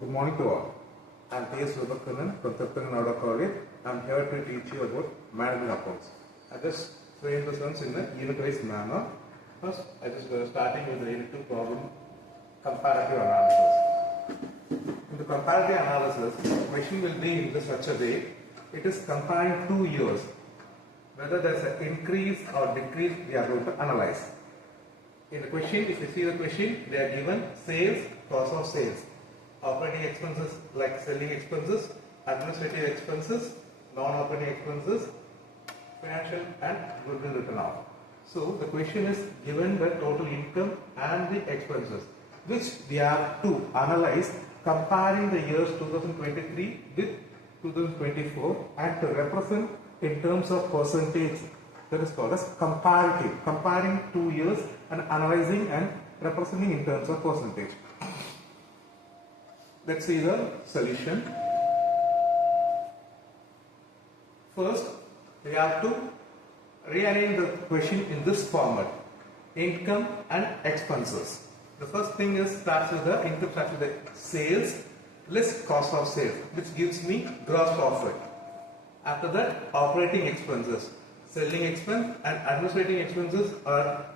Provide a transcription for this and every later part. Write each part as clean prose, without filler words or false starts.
Good morning to all. I am T.S. Vibhakannan from Thirthanganauda College. I am here to teach you about management accounts. I just frame the sums in a unit-wise manner. First, I just starting with the unit 2 problem, comparative analysis. In the comparative analysis, the question will be in such a way, it is comparing 2 years. Whether there is an increase or decrease, we are going to analyze. In the question, if you see the question, they are given sales, cost of sales, operating expenses like selling expenses, administrative expenses, non-operating expenses, financial and goodwill written off. So the question is given the total income and the expenses, which we have to analyze comparing the years 2023 with 2024 and to represent in terms of percentage. That is called as comparative, comparing 2 years and analyzing and representing in terms of percentage. Let's see the solution. First, we have to rearrange the question in this format: income and expenses. The first thing is starts with the income, starts with the sales less cost of sales, which gives me gross profit. After that, operating expenses, selling expense and administrative expenses are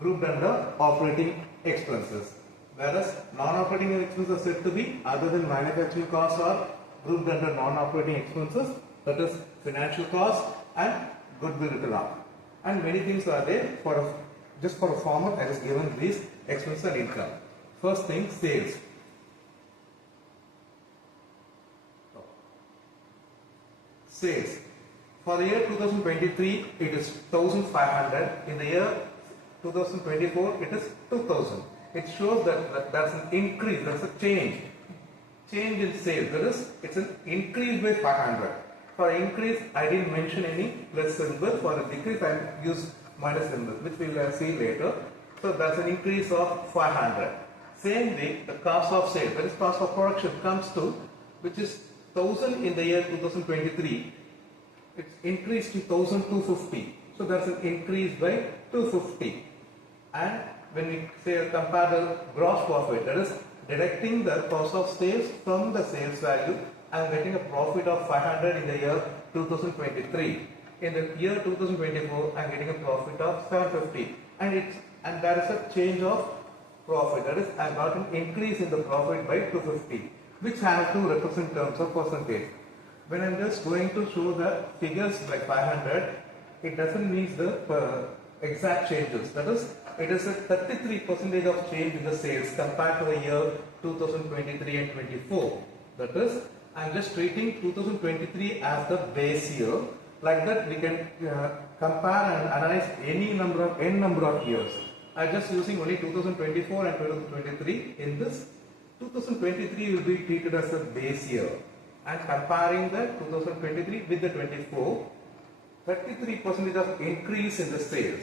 grouped under operating expenses, whereas non-operating expenses are said to be other than manufacturing costs are grouped under non-operating expenses, that is financial costs and goodwill written off. And many things are there. Just for a format, I just given these expenses and income. First thing, sales. Sales. For the year 2023, it is 1,500. In the year 2024, it is 2,000. It shows that there's an increase, there's a change in sales. That is, it's an increase by 500. For increase, I didn't mention any plus symbol. For a decrease, I used minus symbol, which we will see later. So that's an increase of 500. Same way, the cost of sales, that is cost of production, comes to, which is 1,000 in the year 2023. It's increased to 1,250. So that's an increase by 250. And when we say compare the gross profit, that is deducting the cost of sales from the sales value, I am getting a profit of 500 in the year 2023. In the year 2024, I am getting a profit of 750. And there is a change of profit. That is, I have got an increase in the profit by 250, which I have to represent in terms of percentage. When I am just going to show the figures like 500, it doesn't mean the exact changes. That is, it is a 33% of change in the sales compared to the year 2023 and 24. That is, I am just treating 2023 as the base year. Like that, we can compare and analyze any number of n number of years. I am just using only 2024 and 2023. In this, 2023 will be treated as a base year, and comparing the 2023 with the 24, 33% of increase in the sales.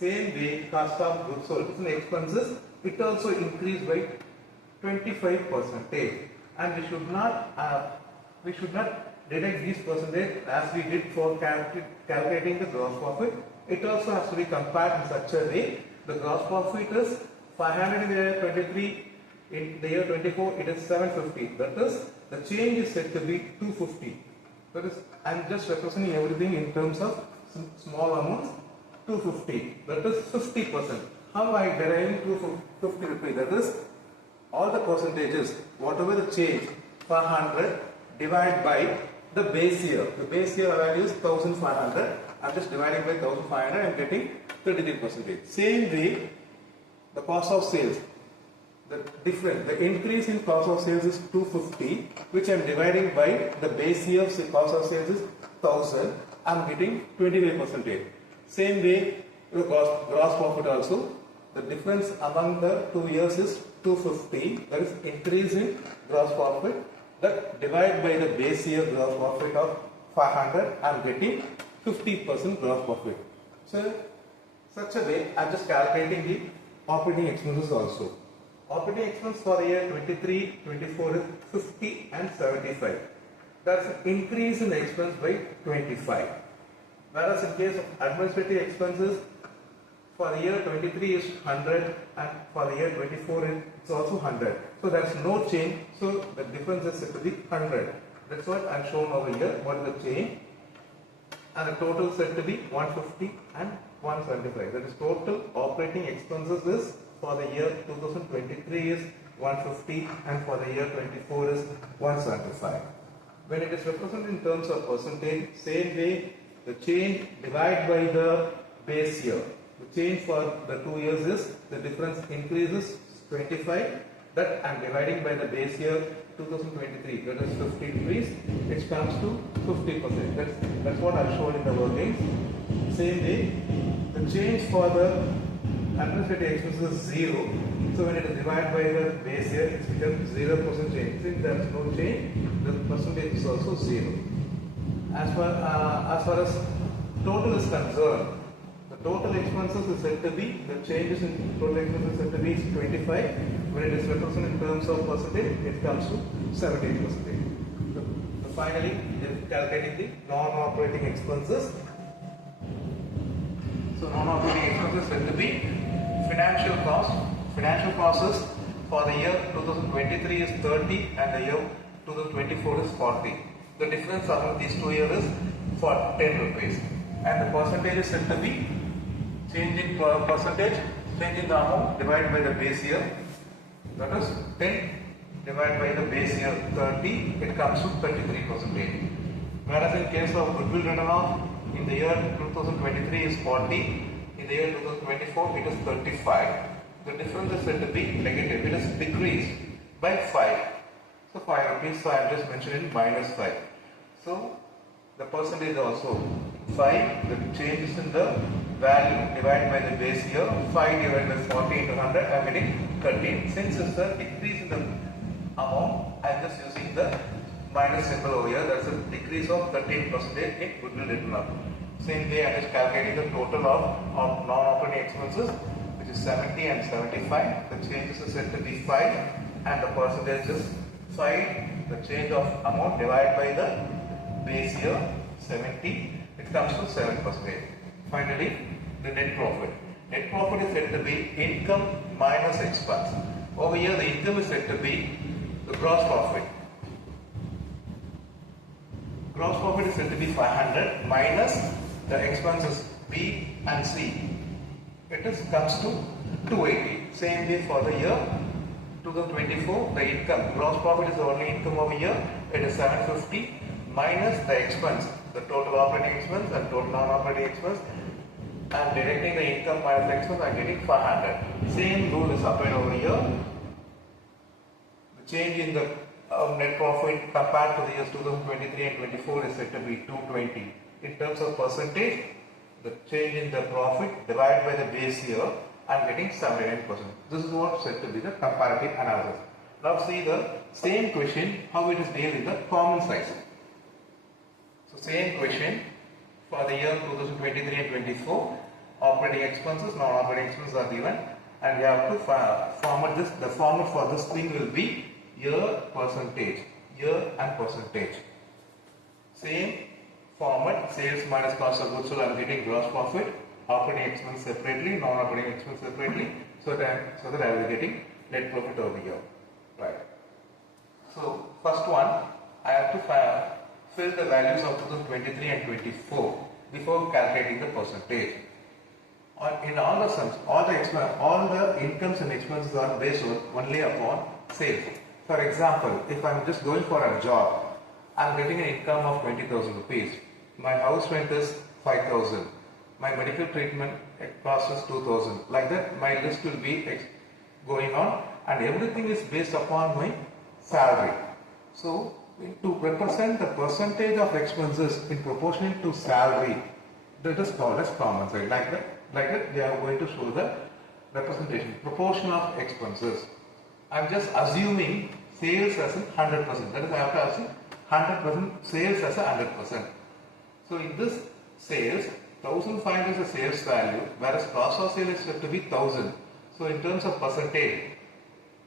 Same way, cost of goods sold, it's an expenses, it also increased by 25%. And we should not deduct these percentage as we did for calculating the gross profit. It also has to be compared in such a way. The gross profit is 500 in the year 23, in the year 24 it is 750. That is, the change is said to be 250. That is, I am just representing everything in terms of small amounts. 250, that is 50%. How I derive 250 rupees? That is, all the percentages, whatever the change, 500 divided by the base year. The base year value is 1,500. I am just dividing by 1,500 and getting 33%. Same way, the cost of sales. The increase in cost of sales is 250, which I am dividing by the base year cost of sales is 1,000. I am getting 25%. Same way, the gross profit also. The difference among the 2 years is 250. That is increase in gross profit. That divided by the base year gross profit of 500, I am getting 50% gross profit. So, such a way, I am just calculating the operating expenses also. Operating expense for the year 23, 24 is 50 and 75. That's an increase in the expense by 25. Whereas in case of administrative expenses, For the year 23 is 100 and for the year 24 it's also 100. So there is no change. So the difference is said to be 100. That's what I am shown over here. What is the change? And the total is said to be 150 and 175. That is total operating expenses is for the year 2023 is 150 and for the year 24 is 175. When it is represented in terms of percentage, same way the change divided by the base year. The change for the 2 years is the difference increases 25, that I am dividing by the base year 2023, that is 50 increase, which comes to 50%. That's what I have shown in the workings. Same way, the change for the administrative expenses is 0. So when it is divided by the base year, it becomes 0% change. Since there is no change, the percentage is also 0. As far as total is concerned, the total expenses is said to be, the changes in total expenses is said to be 25. When it is represented in terms of percentage, it comes to 17%. Finally, calculating the non-operating expenses. So non-operating expenses is said to be financial cost. Financial cost is for the year 2023 is 30 and the year 2024 is 40. The difference among these 2 years is for 10 rupees. And the percentage is said to be change in percentage, change in the amount divided by the base year. That is 10 divided by the base year 30, it comes to 33%. Whereas in case of goodwill written off, in the year 2023 is 40, in the year 2024 it is 35. The difference is said to be negative, it is decreased by 5. So 5 rupees, so I am just mentioning minus 5. So the percentage also 5, the change is in the value divided by the base year, 5 divided by 40 into 100, I am getting 13. Since it's a decrease in the amount, I am just using the minus symbol over here, that's a decrease of 13% in goodwill written off. Same way I am just calculating the total of non-operating expenses, which is 70 and 75. The changes is said to be 5 and the percentage is 5. The change of amount divided by the base year 70, it comes to 7%. Finally, the net profit. Net profit is said to be income minus expense. Over here the income is said to be the gross profit. Gross profit is said to be 500 minus the expenses B and C. It comes to 280. Same way for the year 2024, the income, gross profit is the only income over here, it is 750 minus the expense, the total operating expense and total non-operating expense. I am deducting the income minus the expense, I am getting 500. Same rule is applied over here. The change in the net profit compared to the years 2023 and 24 is said to be 220. In terms of percentage, the change in the profit divided by the base year, I am getting 79%. This is what is said to be the comparative analysis. Now see the same question, how it is dealt in the common size. So same question for the year 2023 and 24, operating expenses, non-operating expenses are given, and you have to format this. The format for this thing will be year and percentage. Same format, sales minus cost of goods sold, I am getting gross profit, operating expense separately, non-operating expense separately, so that I will be getting net profit over here. Right. So first one, I have to fill the values of 2023 and 24 before calculating the percentage. In all the sums, all the incomes and expenses are based only upon sales. For example, if I am just going for a job, I am getting an income of 20,000 rupees. My house rent is 5,000. My medical treatment cost is 2,000. Like that, my list will be going on, and everything is based upon my salary. So, to represent the percentage of expenses in proportion to salary, that is called as common size. Like that, we are going to show the representation, proportion of expenses. I am just assuming sales as 100%. That is, I have to assume 100% sales as 100%. So in this sales, 1,500 is the sales value, whereas cost of sale is said to be 1,000. So in terms of percentage,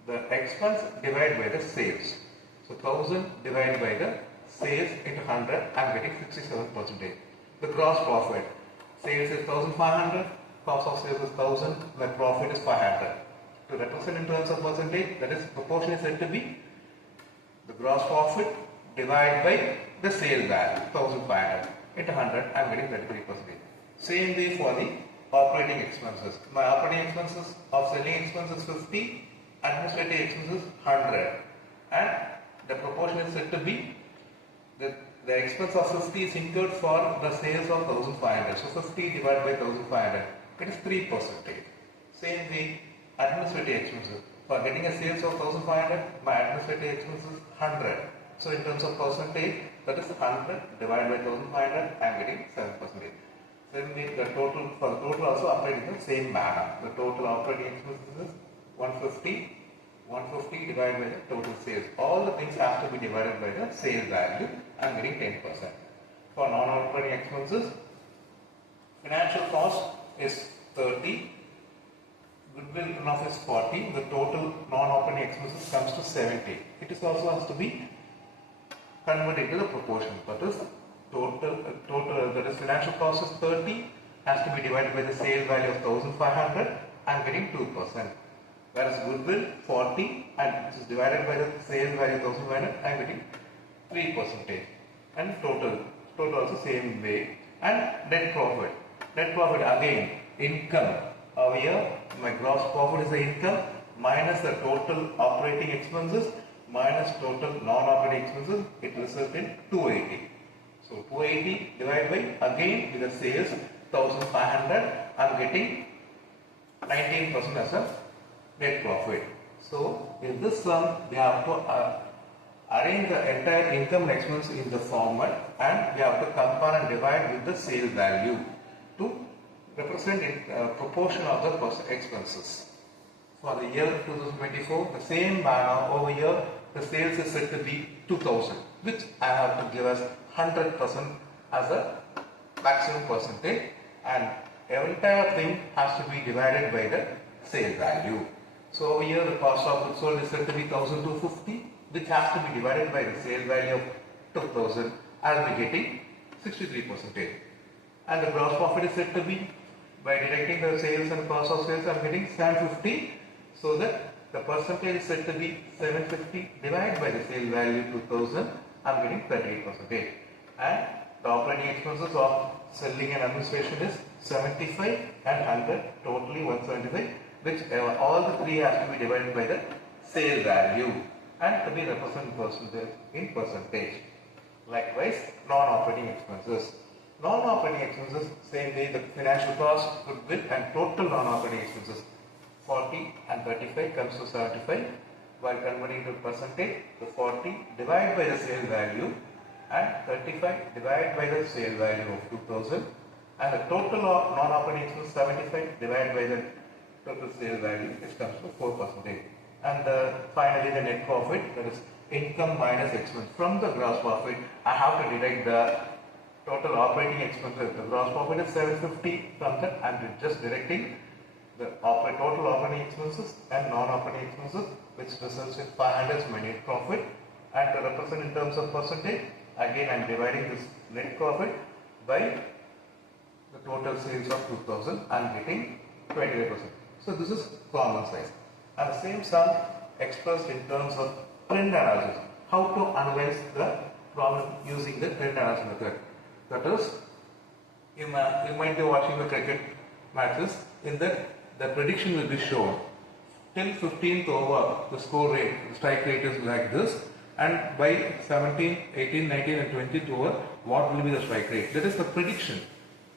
the expense divided by the sales. So 1,000 divided by the sales into 100, I am getting 67%. The gross profit, sales is 1,500 cost of sales is 1000, my profit is 500. To represent in terms of percentage, that is proportion is said to be the gross profit divided by the sale value 1500 into 100, I am getting 33%. Same way for the operating expenses. My operating expenses of selling expenses 50, administrative expenses 100, and the proportion is said to be the expense of 50 is incurred for the sales of 1500. So 50 divided by 1500, it is 3%. Same way, administrative expenses. For getting a sales of 1500, my administrative expenses is 100. So in terms of percentage, that is 100 divided by 1500, I am getting 7%. Same way, the total for the total also applied in the same manner. The total operating expenses is 150. 150 divided by the total sales. All the things have to be divided by the sale value. I am getting 10%. For non-operating expenses, financial cost is 30. Goodwill written-off is 40. The total non-operating expenses comes to 70. It is also has to be converted into the proportion. That is that is financial cost is 30 has to be divided by the sale value of 1500. I am getting 2%. Whereas goodwill 40 and it is divided by the sales value 1500, I am getting 3%. And total also same way. And net profit. Net profit again income. Over here my gross profit is the income minus the total operating expenses minus total non-operating expenses. It results in 280. So 280 divided by again with the sales 1500, I am getting 19% as a net profit. So in this sum we have to arrange the entire income and expense in the format, and we have to compare and divide with the sale value to represent in proportion of the expenses. For the year 2024, the same manner over here, the sales is said to be 2000, which I have to give as 100% as a maximum percentage, and the entire thing has to be divided by the sale value. So over here the cost of goods sold is said to be 1250, which has to be divided by the sale value of 2000. I will be getting 63%. And the gross profit is said to be, by deducting the sales and cost of sales, I am getting 750. So that the percentage is said to be 750 divided by the sale value 2000. I am getting 38%. And the operating expenses of selling and administration is 75 and 100, totally 175, which all the three has to be divided by the sale value and to be represented in percentage. Likewise, non-operating expenses. Non-operating expenses, same way the financial cost, goodwill and total non-operating expenses 40 and 35 comes to 75. While converting to percentage, the 40 divided by the sale value and 35 divided by the sale value of 2000, and the total of non-operating expenses 75 divided by the total sale value, it comes to 4%. And finally the net profit, that is income minus expense. From the gross profit, I have to deduct the total operating expenses. The gross profit is 750. From that, I am just deducting the total operating expenses and non-operating expenses, which results in 500 is my net profit. And to represent in terms of percentage, again I am dividing this net profit by the total sales of 2000. I am getting 28%. So this is common size. And the same sum expressed in terms of trend analysis. How to analyze the problem using the trend analysis method. That is, you might be watching the cricket matches. In that, the prediction will be shown. Till 15th over, the score rate, the strike rate is like this. And by 17, 18, 19 and 20th over, what will be the strike rate? That is the prediction.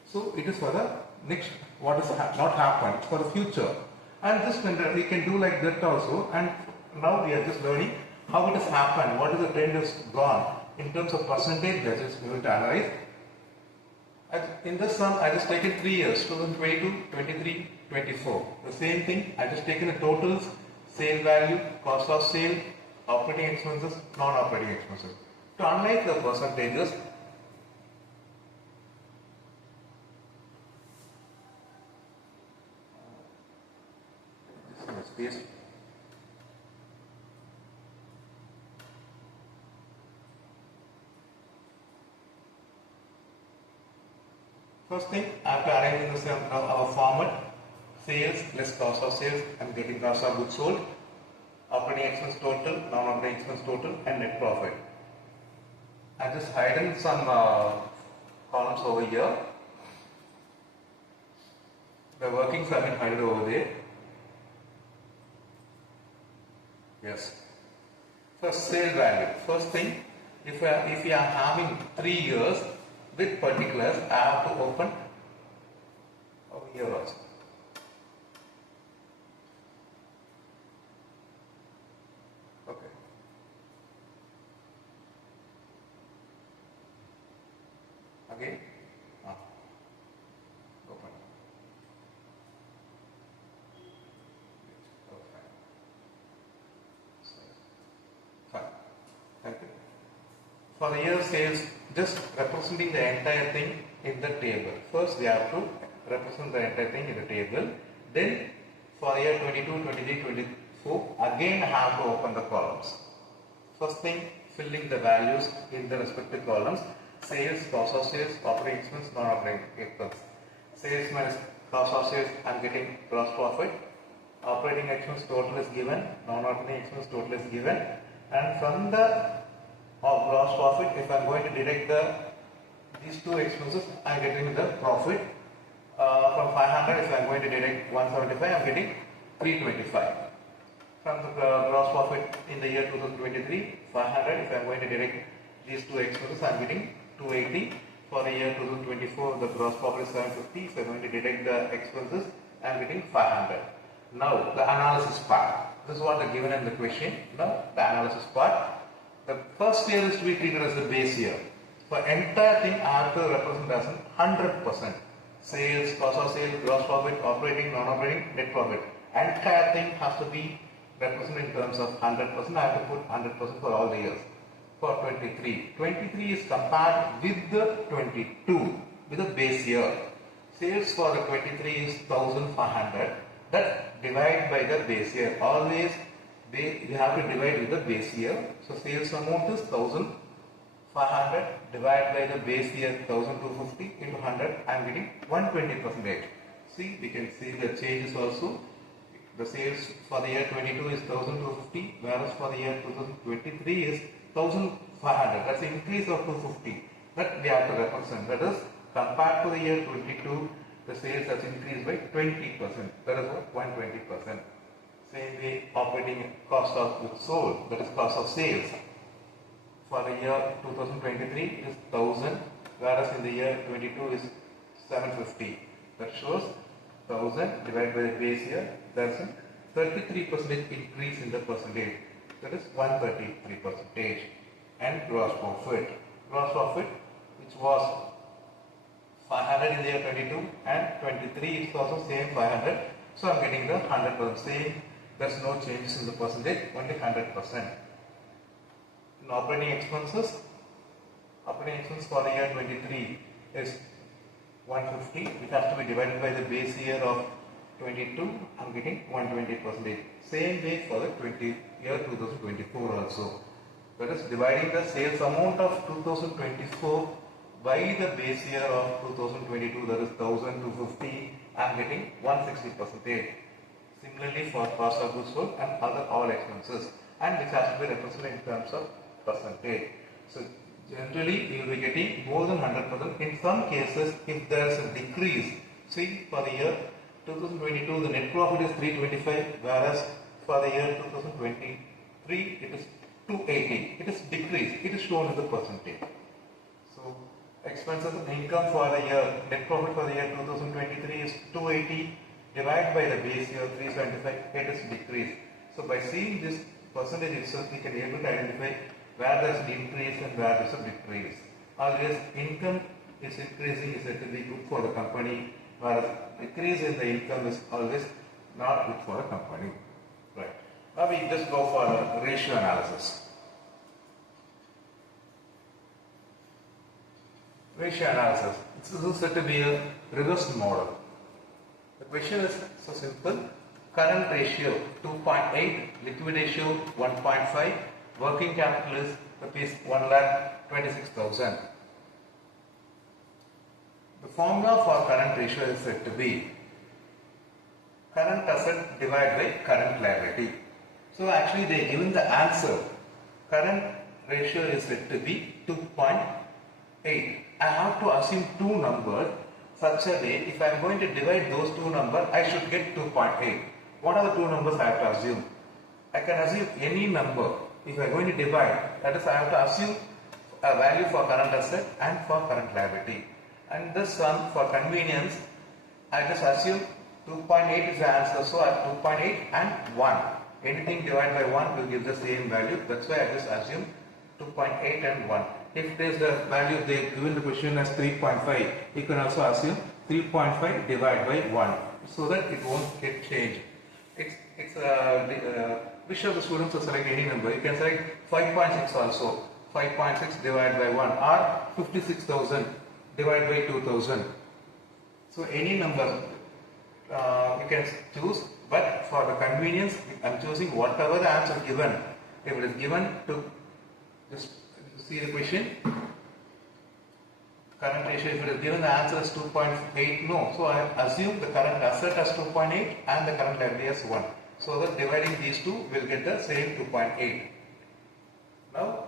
So it is for the next, what is not happened, for the future. And this we can do like that also. And now we are just learning how it has happened, what is the trend has gone in terms of percentage. That is we will analyze. In this sum, I just taken 3 years, 2022, 23, 24. The same thing, I just taken the totals, sale value, cost of sale, operating expenses, non-operating expenses. To analyze the percentages, space. First thing, I have to arrange in the our format. sales less cost of sales, I'm getting cost of goods sold, operating expense total, non-operating expense total, and net profit. I just hidden some columns over here. The workings have been hidden over there. Yes. First, sale value. First thing, if we are having 3 years with particulars, I have to open over here also. Okay. Again. Open. Okay. Fine. Thank you. For the year sales, just representing the entire thing in the table. First, we have to represent the entire thing in the table. Then, for year 22, 23, 24, again I have to open the columns. First thing, filling the values in the respective columns. Sales, cost of sales, operating expense, non-operating expense. Sales minus cost of sales, I am getting gross profit. Operating expense total is given, non-operating expense total is given, and from the gross profit, if I am going to deduct these two expenses, I am getting the profit. From 500, if I am going to deduct 175, I am getting 325. From the gross profit in the year 2023, 500, if I am going to deduct these two expenses, I am getting 280. For the year 2024, the gross profit is 750, so I am going to deduct the expenses, I am getting 500. Now, the analysis part. This is what is given in the question. Now, the analysis part. The first year is to be treated as the base year. For entire thing, I have to represent as 100%. Sales, cost of sales, gross profit, operating, non-operating, net profit. Entire thing has to be represented in terms of 100%. I have to put 100% for all the years. For 23. 23 is compared with the 22, with the base year. Sales for the 23 is 1500. That divide by the base year. Always you have to divide with the base year. So sales amount is 1500 divided by the base year 1250 into 100. I am getting 120%. See, we can see the changes also. The sales for the year 22 is 1250, whereas for the year 2023 is 1500. That's an increase of 250. That we have to represent. That is, compared to the year 22, the sales has increased by 20%. That is what 120%. Same way, operating cost of goods sold, that is cost of sales. For the year 2023 it is 1000, whereas in the year 22 is 750. That shows 1000 divided by the base year, there is a 33% increase in the percentage. That is 133%. And gross profit. Gross profit, which was 500 in the year 22 and 23 is also same 500. So I am getting the 100%. Same, there is no changes in the percentage, only 100%. In operating expenses for the year 23 is 150, which has to be divided by the base year of 22. I am getting 120%. Same way for the year 2024 also. That is dividing the sales amount of 2024 by the base year of 2022, that is 1250, I am getting 160%. Similarly for cost of goods sold and other all expenses, and which has to be represented in terms of percentage. So generally you will be getting more than 100%. In some cases, if there is a decrease, see for the year 2022 the net profit is 325, whereas for the year 2023 it is 280. It is decreased. It is shown in the percentage. So expenses and income for the year, net profit for the year 2023 is 280, divided by the base year 375, it is decreased. So by seeing this percentage itself, we can be able to identify where there is an increase and where there is a decrease. Always income is increasing is said to be good for the company, whereas decrease in the income is always not good for the company. Right. Now we just go for a ratio analysis. Ratio analysis. This is said to be a reverse model. The question is so simple. Current ratio 2.8, liquid ratio 1.5, working capital is rupees 1,26,000. The formula for current ratio is said to be current asset divided by current liability. So actually they are given the answer. Current ratio is said to be 2.8. I have to assume two numbers such a way if I am going to divide those two numbers I should get 2.8. What are the two numbers I have to assume? I can assume any number. If I am going to divide, that is I have to assume a value for current asset and for current liability. And this one for convenience I just assume 2.8 is the answer, so I have 2.8 and 1. Anything divided by 1 will give the same value. That's why I just assume 2.8 and 1. If there is the value they given the question as 3.5, you can also assume 3.5 divided by 1 so that it won't get changed. Which of the students will select any number. You can select 5.6 also. 5.6 divided by 1 or 56,000 divided by 2,000. So any number you can choose, but for the convenience I am choosing whatever the answer given. If it is given to just see the question, current ratio, if it is given the answer as 2.8, no. So I assume the current asset as 2.8 and the current liability as 1. So that dividing these two will get the same 2.8. Now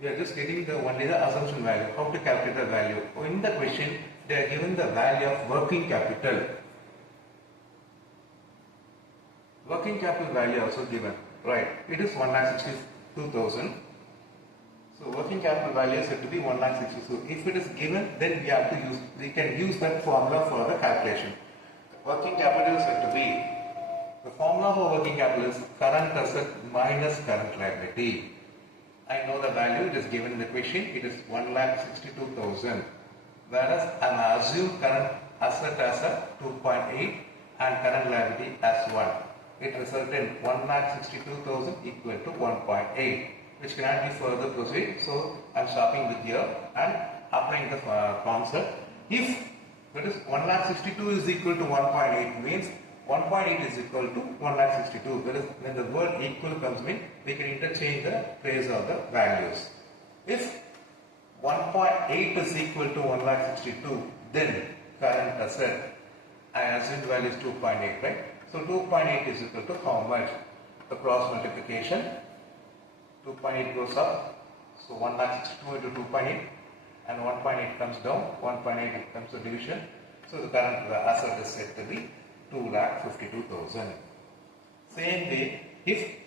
we are just getting only the assumption value, how to calculate the value. In the question they are given the value of working capital. Working capital value also given, right? It is 1,62,000. So working capital value is said to be 1,62,000. If it is given, then we can use that formula for the calculation. Working capital is said to be, the formula for working capital is current asset minus current liability. I know the value, it is given in the question, it is 1,62,000. Whereas I am assumed current asset as a 2.8 and current liability as 1. It resulted in 1,62,000 equal to 1.8, which cannot be further proceed. So I am stopping with here and applying the concept. If that is 1,62,000 is equal to 1.8 means 1.8 is equal to 1,62,000. That is when the word equal comes in, we can interchange the place of the values. If 1.8 is equal to 1,62,000, then current asset, I assume the value is 2.8, right? So 2.8 is equal to how much? The cross multiplication, 2.8 goes up, so 1,62,000 into 2.8 and 1.8 comes down, 1.8 comes to division. So the current asset is said to be 2,52,000. Same way, if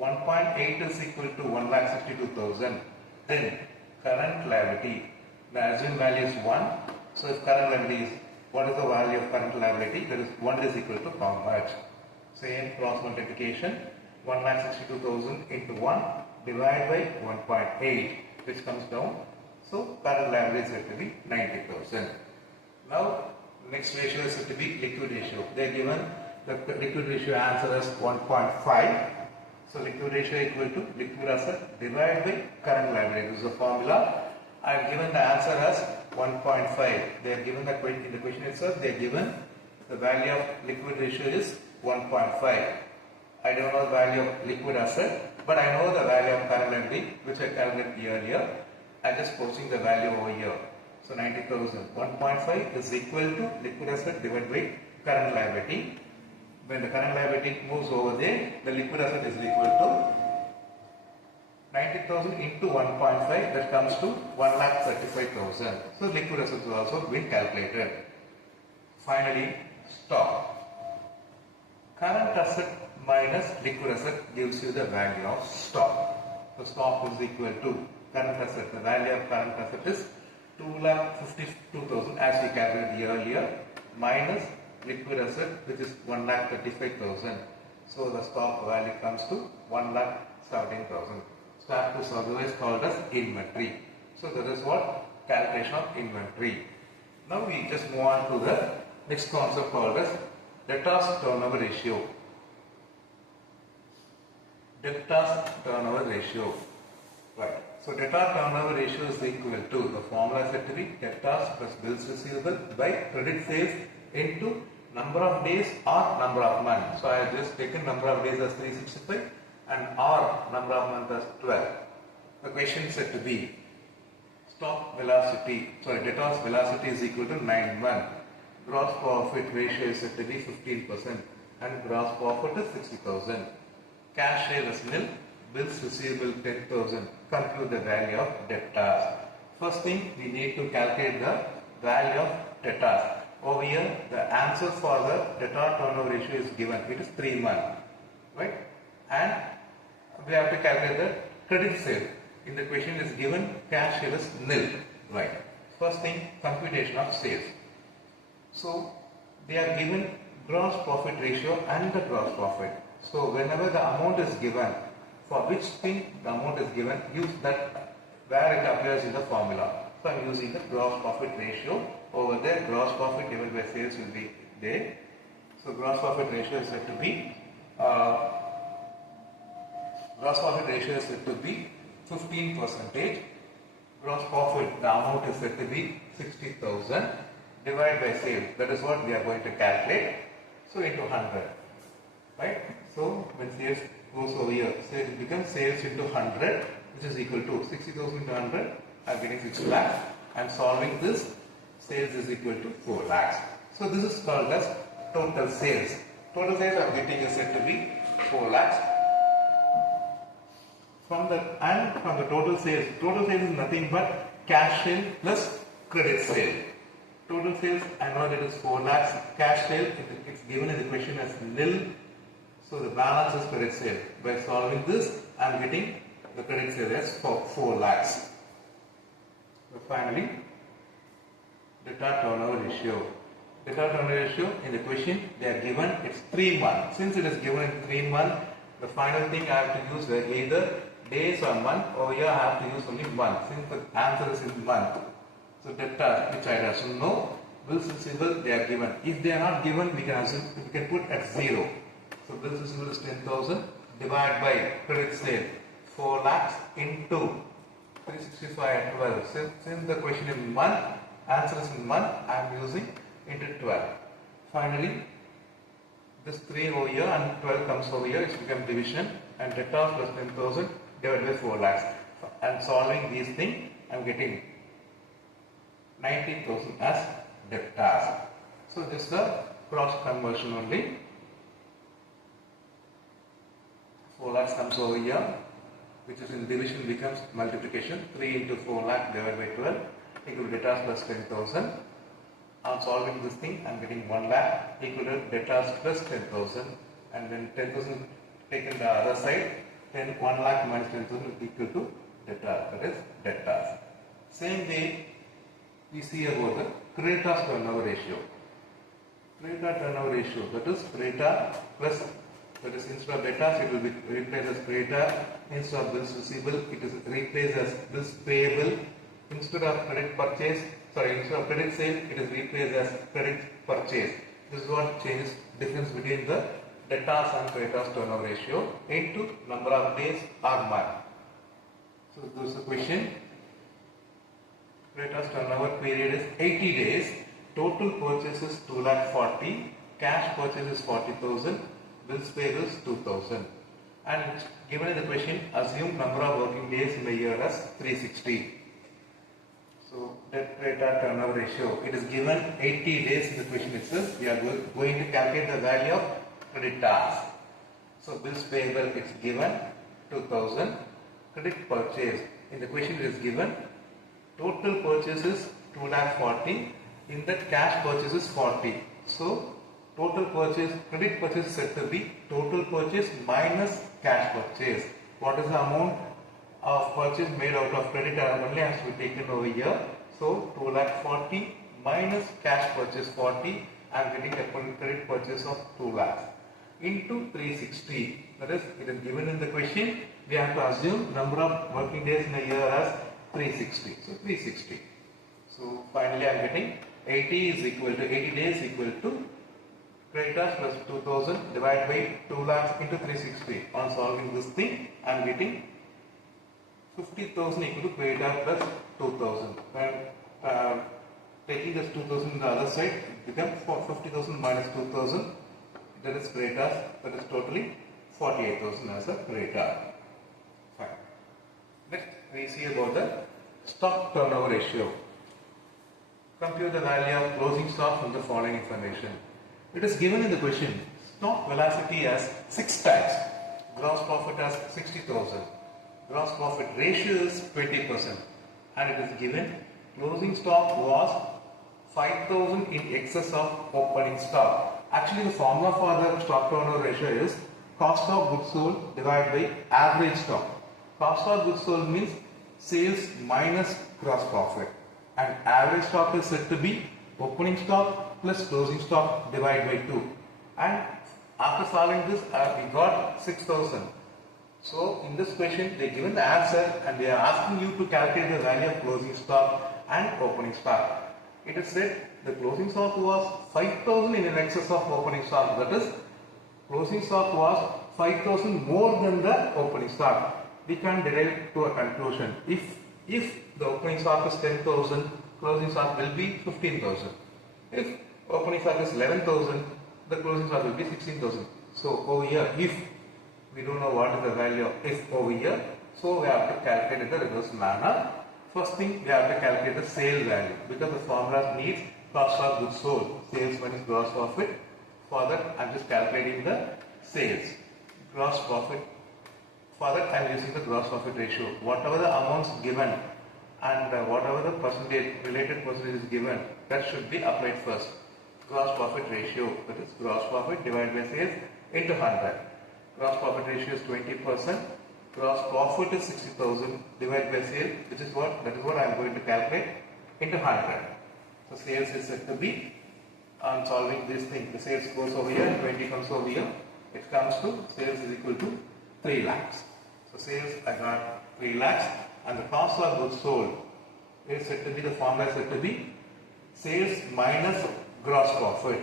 1.8 is equal to 1,62,000, then current liability, the assumed value is 1. So if current liability is, what is the value of current liability? That is 1 is equal to how much? Same cross multiplication, 1,62,000 into 1 divided by 1.8, which comes down. So current liability is said to be 90,000. Now next ratio is said to be liquid ratio. They are given the liquid ratio answer as 1.5. So liquid ratio equal to liquid asset divided by current liability. This is the formula. I have given the answer as 1.5. They are given that in the question itself. They are given the value of liquid ratio is 1.5. I don't know the value of liquid asset, but I know the value of current liability, which I calculated earlier. I am just posting the value over here. So 90,000. 1.5 is equal to liquid asset divided by current liability. When the current liability moves over there, the liquid asset is equal to 90,000 into 1.5, that comes to 1,35,000. So liquid asset has also been calculated. Finally, stock. Current asset minus liquid asset gives you the value of stock. So stock is equal to current asset. The value of current asset is 2,52,000 as we calculated earlier, minus liquid asset, which is 1,35,000. So the stock value comes to 1,17,000. Stock is otherwise called as inventory. So that is what calculation of inventory. Now we just move on to the next concept called as debtors turnover ratio. Debtors turnover ratio. Right. So debtor turnover ratio is equal to, the formula is said to be debtors plus bills receivable by credit sales into number of days or number of months. So I have just taken number of days as 365 and or number of months as 12. The question is said to be stock velocity, debtors velocity is equal to 9 months. Gross profit ratio is said to be 15%. and gross profit is 60,000. Cash sale is nil, bills receivable 10,000. Compute the value of debtors. First thing, we need to calculate the value of debtors. Over here, the answer for the debtor turnover ratio is given. It is 3 months, right? And we have to calculate the credit sale. In the question is given cash sale is nil, right? First thing, computation of sales. So they are given gross profit ratio and the gross profit. So whenever the amount is given, for which thing the amount is given, use that where it appears in the formula. So I am using the gross profit ratio. Over there, gross profit divided by sales will be there. So gross profit ratio is said to be 15 percentage. Gross profit, the amount is said to be 60,000 divided by sales. That is what we are going to calculate. So into 100, right? So when sales goes over here, sales becomes sales into 100, which is equal to 60,000 into 100. I am getting 6 lakhs. I am solving this. Sales is equal to 4 lakhs. So this is called as total sales. Total sales I am getting is said to be 4 lakhs. From the total sales is nothing but cash sale plus credit sale. Total sales, I know that is 4 lakhs. Cash sale, it's given in the question as nil. So the balance is credit sale. By solving this, I am getting the credit sale as 4 lakhs. So finally, debtor turnover ratio. Debtor turnover ratio in the question they are given, it's 3 months. Since it is given in 3 months, the final thing I have to use either days or month. Over here I have to use only month since the answer is in month. So debtor, which I also know, bills receivable they are given. If they are not given, we can put at 0. So bills receivable is 10,000 divided by credit sale 4 lakhs into 365 and 12. Since the question is month, answer is in month, I am using into 12. Finally, this 3 over here and 12 comes over here, it's become division, and debtors plus 10,000 divided by 4 lakhs. And solving these things, I am getting 90,000 as debtors. So this is the cross conversion only. 4 lakhs comes over here, which is in division becomes multiplication. 3 into 4 lakh divided by 12 equal to debtors plus 10,000. On solving this thing, I am getting 1 lakh equal to debtors plus 10,000, and then 10,000 taken the other side, 1 lakh minus 10,000 equal to debtors, that is debtors. Same way we see about the creditors turnover ratio. Creditor turnover ratio, that is creditor plus, that is instead of debtors it will be replaced as creditor, instead of bills receivable it is replaced as bills payable, instead of credit sale it is replaced as credit purchase. This is what changes difference between the debtors and creditors turnover ratio into number of days or month. So this is the question. Creditors turnover period is 80 days. Total purchase is 2,40,000. Cash purchase is 40,000. Bills payable is 2,000. And given in the question, assume number of working days in the year as 360. So debt creditor turnover ratio, it is given 80 days in the question itself. We are going to calculate the value of creditors. So bills payable it's given 2,000. Credit purchase in the question it is given total purchases 2,40,000. In that cash purchase is 40. So total purchase, credit purchase is said to be total purchase minus cash purchase. What is the amount of purchase made out of credit only has to be taken over here. So 2,40,000 minus cash purchase 40. I am getting a credit purchase of 2 lakhs into 360. That is, it is given in the question. We have to assume number of working days in a year as 360. So 360. So finally I am getting 80 days equal to creditors plus 2,000 divided by 2 lakhs into 360. On solving this thing, I am getting 50,000 equal to creditor plus 2,000. And taking this 2,000 on the other side, it becomes 50,000 minus 2,000. That is creditors. That is totally 48,000 as a creditor. Fine. Next, we see about the stock turnover ratio. Compute the value of closing stock from the following information. It is given in the question, stock velocity as 6 times, gross profit as 60,000, gross profit ratio is 20%, and it is given closing stock was 5,000 in excess of opening stock. Actually, the formula for the stock turnover ratio is cost of goods sold divided by average stock. Cost of goods sold means sales minus gross profit, and average stock is said to be opening stock plus closing stock divided by 2. And after solving this, we got 6,000. So in this question, they given the answer and they are asking you to calculate the value of closing stock and opening stock. It is said the closing stock was 5,000 in excess of opening stock. That is, closing stock was 5,000 more than the opening stock. We can derive to a conclusion. If the opening stock is 10,000, closing stock will be 15,000. If opening stock is 11,000, the closing stock will be 16,000. So over here, if we don't know what is the value of if over here, so we have to calculate in the reverse manner. First thing, we have to calculate the sale value, because the formula needs cost of goods sold, sales minus gross profit. For that, I am just calculating the sales, gross profit. For that, I am using the gross profit ratio. Whatever the amounts given and whatever the percentage, related percentage is given, that should be applied first. Gross profit ratio, that is gross profit divided by sales into 100. Gross profit ratio is 20%. Gross profit is 60,000 divided by sales, which is what? That is what I am going to calculate into 100. So sales is said to be, I am solving this thing. The sales goes over here, 20 comes over here. It comes to sales is equal to 3 lakhs. So sales I got 3 lakhs, and the cost of goods sold is said to be, the formula is said to be sales minus gross profit.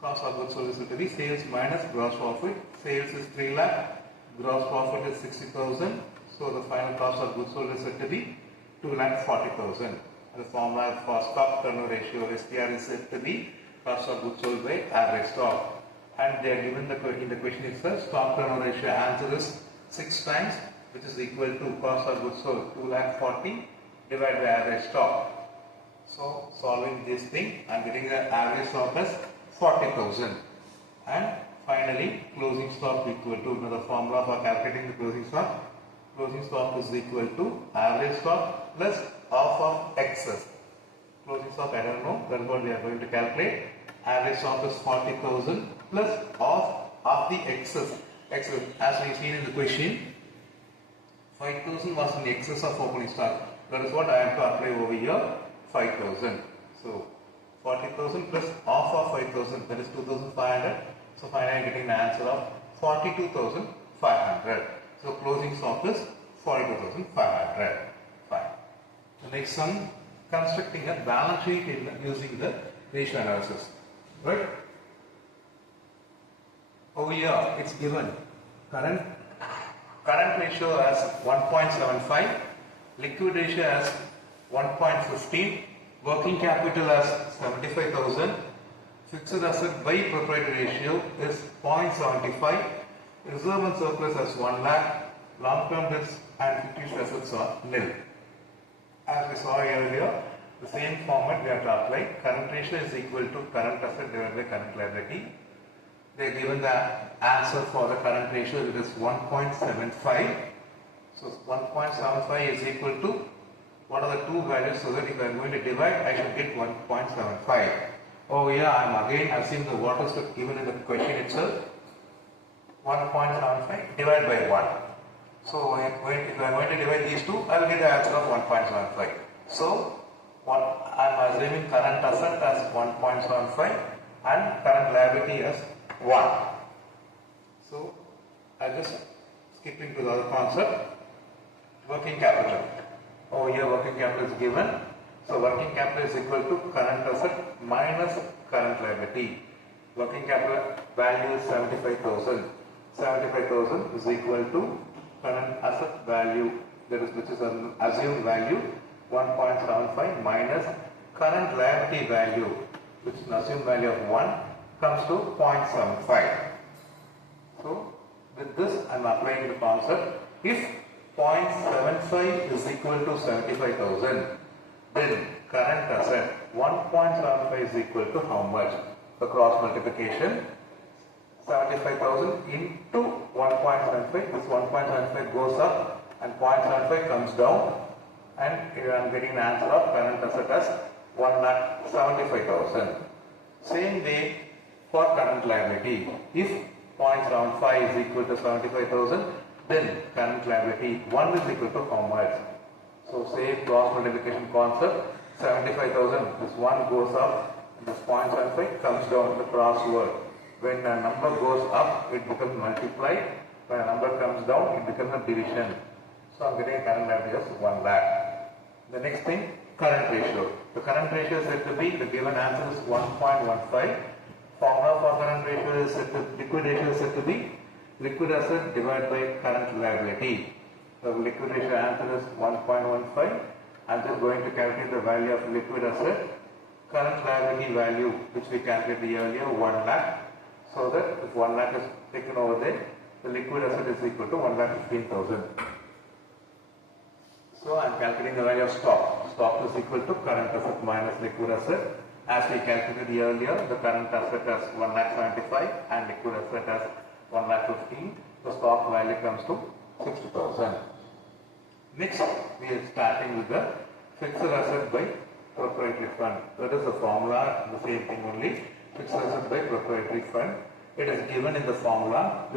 Cost of goods sold is said to be sales minus gross profit. Sales is 3 lakh, gross profit is 60,000. So the final cost of goods sold is said to be 2,40,000. The formula for stock turnover ratio STR is said to be cost of goods sold by average stock. And they are given in the question itself, stock turnover ratio answer is 6 times, which is equal to cost of goods sold 2,40,000 divided by average stock. So solving this thing, I am getting the average stock as 40,000. And finally, closing stock equal to, another formula for calculating the closing stock. Closing stock is equal to average stock plus half of excess. Closing stock I don't know, that is what we are going to calculate. Average stock is 40,000 plus half of the excess. Excess, as we seen in the question, 5,000 was in the excess of opening stock. That is what I have to apply over here, 5,000. So 40,000 plus half of 5,000, that is 2,500. So finally I am getting the answer of 42,500. So closing stock is 42,500. Fine. The next one, constructing a balance sheet using the ratio analysis. Right? Over here it's given current ratio as 1.75, liquid ratio as 1.15, working capital as 75,000, fixed asset by proprietary ratio is 0.75, reserve and surplus as 1 lakh, long-term debts and fictitious assets are nil. As we saw earlier, the same format we have to apply. Current ratio is equal to current asset divided by current liability. They are given the answer for the current ratio, it is 1.75. So 1.75 is equal to, what are the two values, so that if I am going to divide, I should get 1.75. Over here I am again assuming the what is given in the question itself. 1.75 divided by 1. So if I am going to divide these two, I will get the answer of 1.75. So I am assuming current asset as 1.75 and current liability as 1. So I am just skipping to the other concept. Working capital. Over here working capital is given. So working capital is equal to current asset minus current liability. Working capital value is 75,000. 75,000 is equal to current asset value, that is, which is an assumed value, 1.75 minus current liability value, which is an assumed value of 1, comes to 0.75. So with this I am applying the concept. If 0.75 is equal to 75,000, then current asset 1.75 is equal to how much? The cross multiplication. 75,000 into 1.75. This 1.75 goes up and 0.75 comes down, and I am getting the answer of current asset as 1,75,000. Same way for current liability. If 0.75 is equal to 75,000, then current liability 1 is equal to how much? So say cross multiplication concept, 75,000, this 1 goes up, this 0.75 comes down the crossword. When a number goes up, it becomes multiplied. When a number comes down, it becomes a division. So I am getting current liability as 1 lakh. The next thing, current ratio. The current ratio is said to be, the given answer is 1.15. Formula for current ratio is said to, liquid ratio is said to be liquid asset divided by current liability. The liquid ratio answer is 1.15. I am just going to calculate the value of liquid asset. Current liability value, which we calculated earlier, 1 lakh. So that if 1 lakh is taken over there, the liquid asset is equal to 1,15,000. So I am calculating the value of stock. Stock is equal to current asset minus liquid asset. As we calculated earlier, the current asset as 1,75,000 and liquid asset as 1,15,000. The stock value comes to 60,000. Next, we are starting with the fixed asset by proprietary fund. That is the formula, the same thing only. Fixed asset by proprietary fund. It is given in the formula.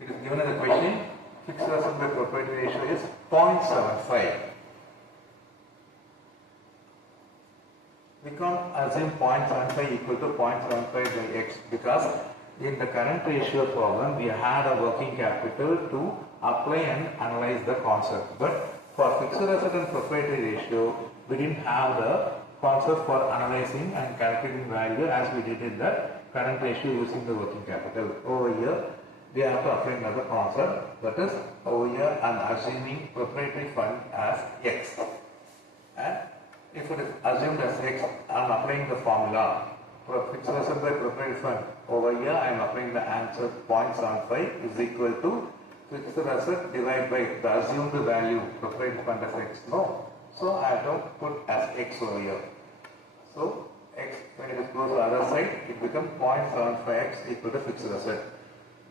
It is given in the question. Fixed asset by proprietary ratio is 0.75. We can't assume 0.75 equal to 0.75 by x, because in the current ratio problem we had a working capital to apply and analyze the concept. But for fixed asset and proprietary ratio, we didn't have the concept for analyzing and calculating value as we did in the current ratio using the working capital. Over here, we have to apply another concept, that is, over here I am assuming proprietary fund as x. And if it is assumed as x, I am applying the formula. For fixed asset by proprietary fund, over here I am applying the answer 0.75 is equal to fixed asset divided by the assumed value, proprietary fund as x. No. So I have to put as x over here. So x, when it goes to the other side, it becomes 0.75x equal to fixed asset.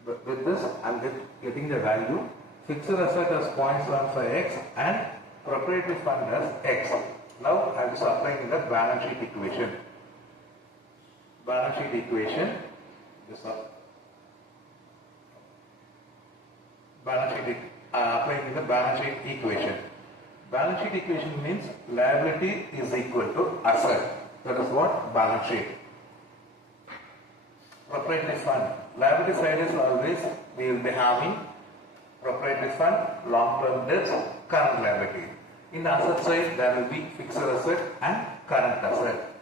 But with this, I am getting the value. Fixed asset as 0.75x and proprietary fund as x. Now I am just applying the balance sheet equation. Balance sheet equation. Applying the balance sheet equation. Balance sheet equation means liability is equal to asset. That is what balance sheet. Proprietary fund. Liability side is always we will be having proprietary fund, long-term debts, current liability. In the asset side there will be fixed asset and current asset.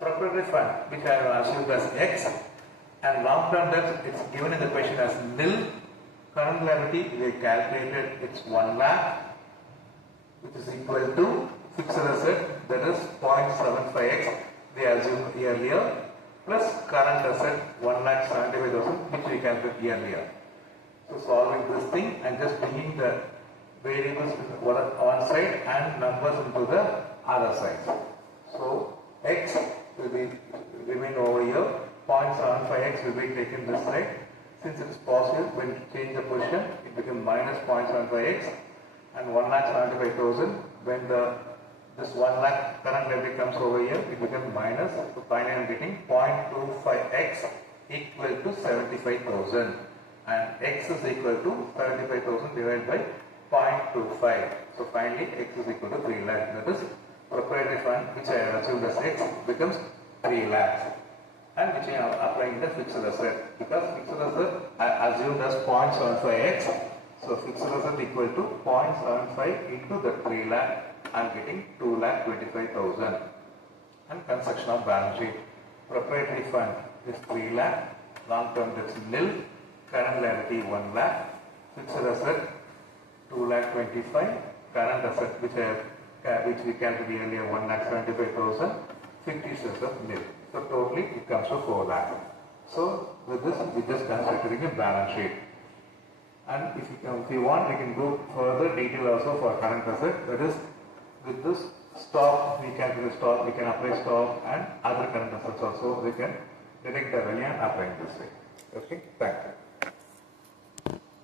Proprietary fund, which I have assumed as x, and long-term debts, it's given in the question as nil. Current liability we calculated, it's 1 lakh, which is equal to fixed asset, that is 0.75x we assumed earlier, plus current asset 1,75,000 which we calculated earlier. So solving this thing and just bringing the variables to one side and numbers into the other side. So x will be remain over here, 0.75x will be taken this side. Since it is positive, when you change the position, it becomes minus 0.75x, and 1,75,000. When this 1 lakh current liability comes over here, it becomes minus. So finally, I am getting 0.25x equal to 75,000, and x is equal to 75,000 divided by 0.25. So finally, x is equal to 3 lakh. That is proprietary fund, which I have assumed as x, becomes 3 lakhs, and which I am applying the fixed asset, because fixed asset I assumed as 0.75x. So fixed asset equal to 0.75 into the 3 lakh, I am getting 2,25,000. And construction of balance sheet. Proprietary fund is 3 lakh, long term debts nil, current liability 1 lakh, fixed asset 2,25,000, current asset which we calculated earlier 1,75,000, fixed asset nil. So totally it comes to 4 lakh. So with this we just considering a balance sheet. And if you want, we can go further detail also for current asset. That is, with this stock, we calculate stock, we can apply stock and other current assets also we can detector when you are applying this way. Okay, thank you.